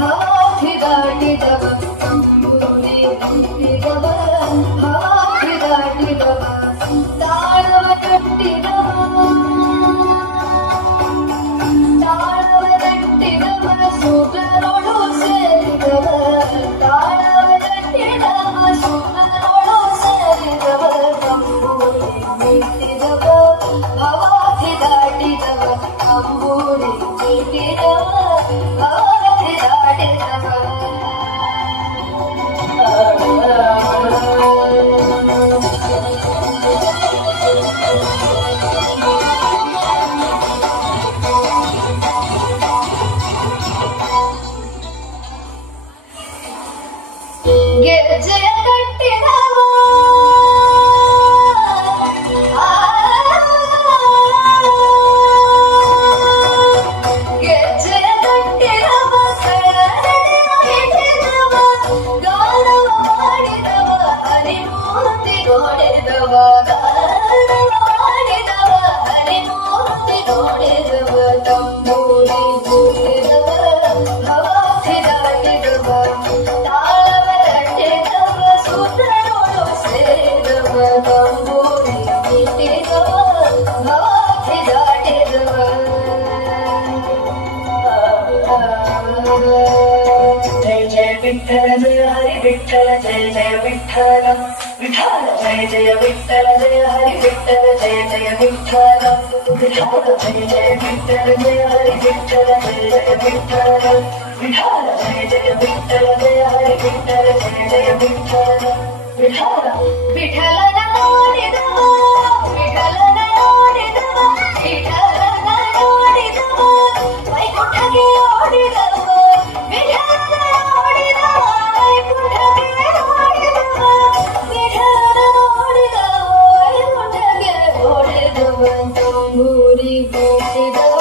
ಹಾಕಿ ದಾಟಿದವ ತಂಬೂರಿ ಮುಟ್ಟಿದವ ಹಾಕಿ ದಾಟಿದವ ತಾಳವ ಕಟ್ಟಿದವ ಸುಗರೊಳು ಸೇರಿದವ ತಾಳವ ಕಟ್ಟಿದವ ಸುಗರೊಳು ಸೇರಿದವ ತಂಬೂರಿ ಮುಟ್ಟಿದವ ಹಾಕಿ ದಾಟಿದವ ತಂಬೂರಿ ಮುಟ್ಟಿದವ ಹಾಕಿ ದಾಟಿದವ ಗೆಜ್ಜೆಯ ಕಟ್ಟಿದವ ಗೆಜ್ಜೆಯ ಕಟ್ಟಿದವ ಹಿಡಿದವ ಗಾನವ ಮಾಡಿದವ ಹರಿಮೂರ್ತಿ ನೋಡಿದವ ಗಾನವ ಮಾಡಿದವ ಹರಿಮೂರ್ತಿ ನೋಡಿದವ ತಂಬೂರಿ ಬೂಟಿದವ ಹವಾಸಿ ದಾಟಿದವ ತಂಬೂರಿ ಮುಟ್ಟಿದವ ಹಾಕಿ ದಾಟಿದವ ಜಯ ಜಯ ವಿಠಲ ಜಯ ಹರಿ ವಿಠಲ ಜಯ ಜಯ ವಿಠಲ ವಿಠಲ ಜಯ ಜಯ ವಿಠಲ ಜಯ ಹರಿ ವಿಠಲ ಜಯ ಜಯ ವಿಠಲ ವಿಠಲ ಜಯ ಜಯ ವಿಠಲ ಜಯ ಹರಿ ವಿಠಲ ಜಯ ಜಯ ವಿಠಲ ವಿಠಲ ಜಯ ಜಯ ವಿಠಲ ಜಯ ಹರಿ ವಿಠಲ ಜಯ ಜಯ ವಿಠಲ ವಿಠಲ ವಿಠಲನ ನೋಡಿದವ ವಿಠಲನ ನೋಡಿದವ ವಿಠಲನ ನೋಡಿದವ ವೈಕುಂಠಕ್ಕೆ ಓಡಿದವ ವಿಠಲನ ನೋಡಿದವ ವೈಕುಂಠಕ್ಕೆ ಓಡಿದವ ವಿಠಲನ ನೋಡಿದವ ವೈಕುಂಠಕ್ಕೆ ಓಡಿದವ ತಂಬೂರಿ ಬೂಟಿದವ